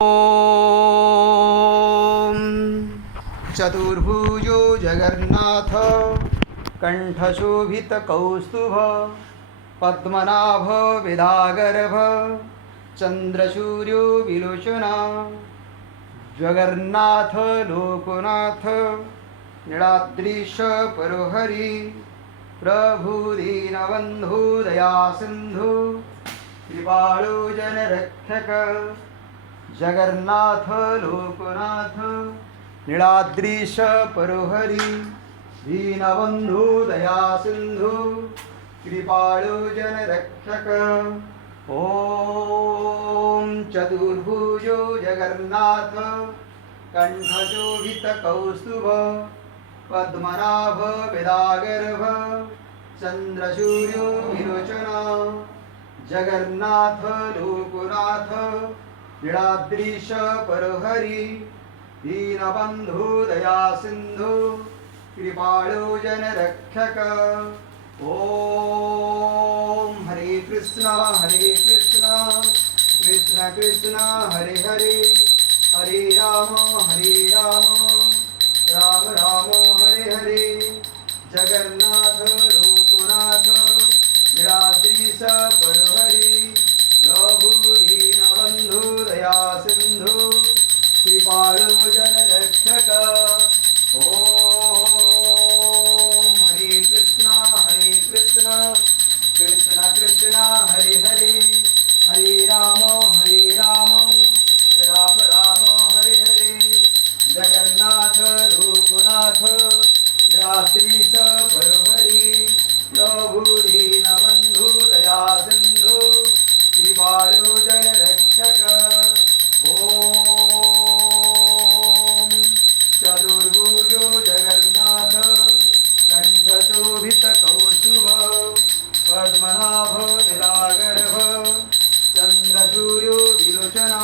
ॐ चतुर्भुजो जगन्नाथ कंठशोभितकौस्तुभ पद्मनाभ विदागर्भ चंद्रसूर्यो विलोचना जगन्नाथ लोकनाथ नीलाद्रीश परोहरि प्रभु दीनबन्धु दया सिंधु कृपाळु जनरक्षक जगन्नाथ लोकनाथ नीलाद्रीश परोहरि दीनबन्धु दया सिंधु कृपाळु जनरक्षक। ॐ चतुर्भुजो जगन्नाथ कंठशोभितकौस्तुभ पद्मनाभ विदागर्भ चंद्रसूर्यो विलोचना जगन्नाथ लोकनाथ नीलाद्रीश परोहरि दीनबन्धु दया सिंधु कृपाळु जनरक्षक। ॐ हरे कृष्ण कृष्ण कृष्ण हरे हरे हरे राम राम राम हरे हरे। जगन्नाथ लोकनाथ नीलाद्रीश परोहरि प्रभु दीनबन्धु दया सिंधु कृपाळु जनरक्षक। ॐ हरे कृष्ण कृष्ण कृष्ण हरे हरे हरे राम राम राम हरे हरे। जगन्नाथ लोकनाथ नीलाद्रीश परोहरि प्रभु दीनबन्धु दया सिंधु कृपाळु जनरक्षक। ॐ चतुर्भुजो जगन्नाथ कंठशोभितकौस्तुभ पद्मनाभ विदागर्भ चंद्रसूर्यो विलोचना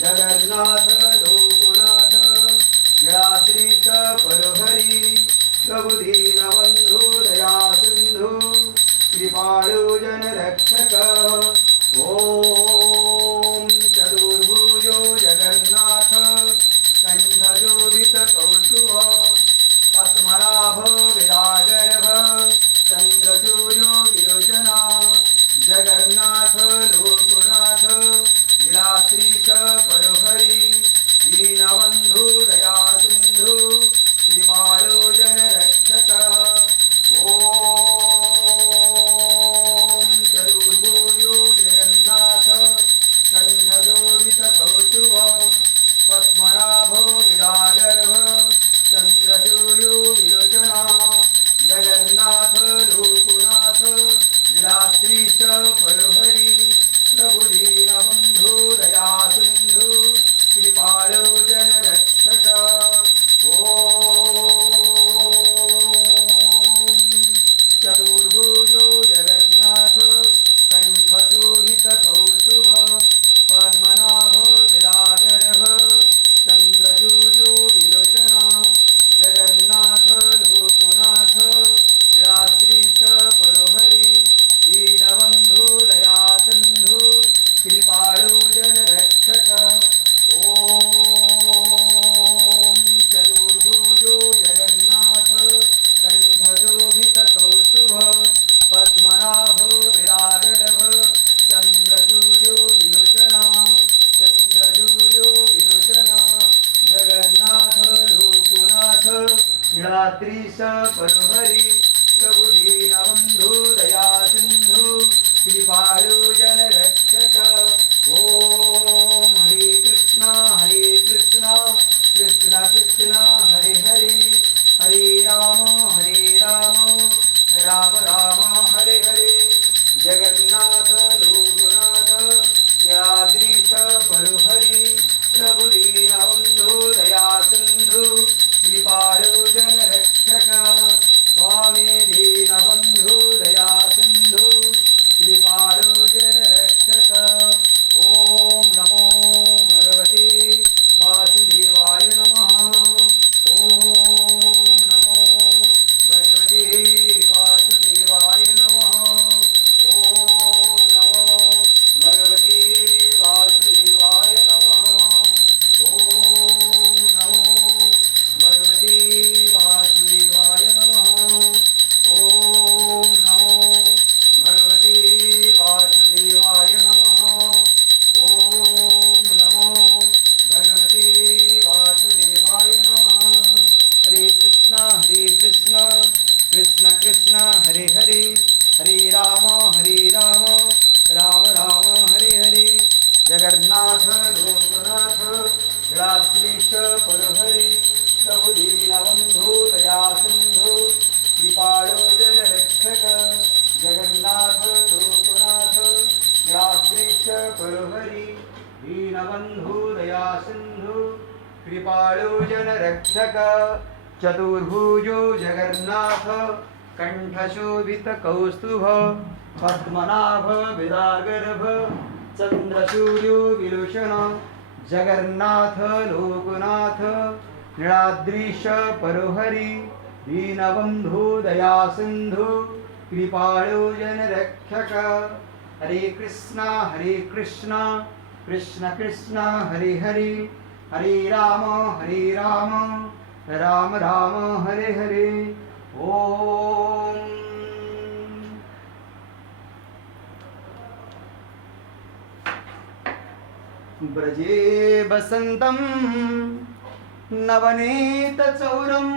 जगन्नाथ लोकनाथ नीलाद्रीश परोहरि प्रभु दीनबन्धु दया सिंधु कृपाळु जनरक्षक। ॐ चतुर्भुजो जगन्नाथ कंठशोभितकौस्तुभ पद्मनाभ विदागर्भ चंद्रसूर्यो विलोचना जगन्नाथ लोकनाथ नीलाद्रीश परोहरि दीनबन्धु दया सिंधु कृपाळु जनरक्षक। ॐ चतुर्भुजो जगन्नाथ कंठशोभितकौस्तुभ पद्मनाभ विदागर्भ चंद्रसूर्यो विलोचना जगन्नाथ लोकनाथ नीलाद्रीश परोहरि प्रभु दीनबन्धु दया सिंधु कृपाळु जनरक्षक। ॐ चतुर्भुजो जगन्नाथ कंठशोभितकौस्तुभ पद्मनाभ विदागर्भ चंद्रसूर्यो विलोचना जगन्नाथ लोकनाथ नीलाद्रीश परोहरि दीनबन्धु दया सिंधु कृपाळु जनरक्षक। ॐ चतुर्भुजो जगन्नाथ कंठशोभितकौस्तुभ पद्मनाभ विदागर्भ चंद्रसूर्यो विलोचना जगन्नाथ लोकनाथ नीलाद्रीश परोहरि प्रभु दीनबन्धु दया सिंधु कृपाळु जनरक्षक। ॐ हरे कृष्ण कृष्ण कृष्ण हरे हरे हरे राम राम हरे हरे। जगन्नाथ लोकनाथ नीलाद्रीश परोहरि प्रभु दीनबन्धु दया सिंधु कृपाळु जनरक्षक। दीनबन्धु दया सिन्धु कृपाळु जनरक्षक चतुर्भुजो जगन्नाथ कण्ठशोभितकौस्तुभ पद्मनाभ विदागर्भ चन्द्रसूर्यो विलूषण जगन्नाथ लोकनाथ नीलाद्रीश परोहरि दीनबन्धु दया सिन्धु कृपाळु जनरक्षक हरे कृष्णा कृष्ण कृष्ण हरे हरे हरे राम राम राम हरे हरे ओम ब्रजे बसन्तं नवनीतचौरं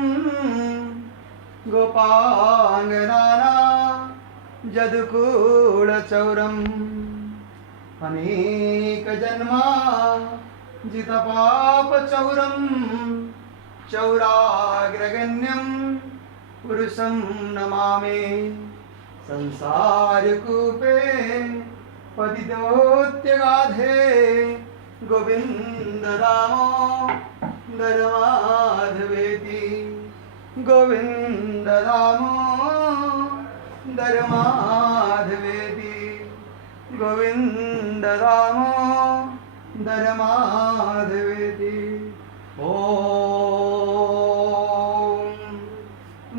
गोपाङ्गनाना जदुकूलचौरम् अनेकजन्मा जितपापचौरं चौराग्रगण्यं पुरुषं नमामि संसारकूपे पतितोत्यगाधे गोविन्द दामोदर माधवेति गोविन्द दामोदर माधवेति गोविन्द दामोदर माधवेति ॐ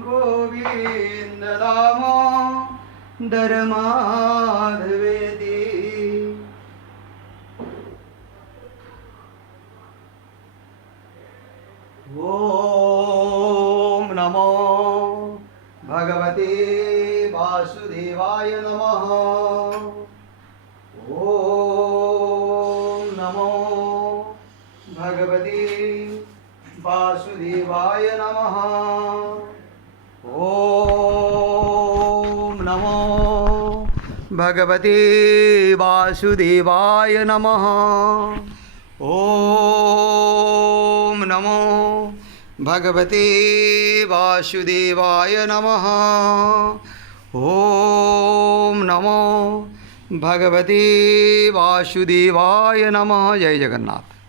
गोविन्द दामोदर माधवेति। ॐ नमो भगवते वासुदेवाय नमः। ॐ नमो भगवते वासुदेवाय नमः। ॐ नमो भगवते वासुदेवाय नमः। ॐ नमो भगवते वासुदेवाय नमः। ॐ नमो भगवते वासुदेवाय नमः। जय जगन्नाथ।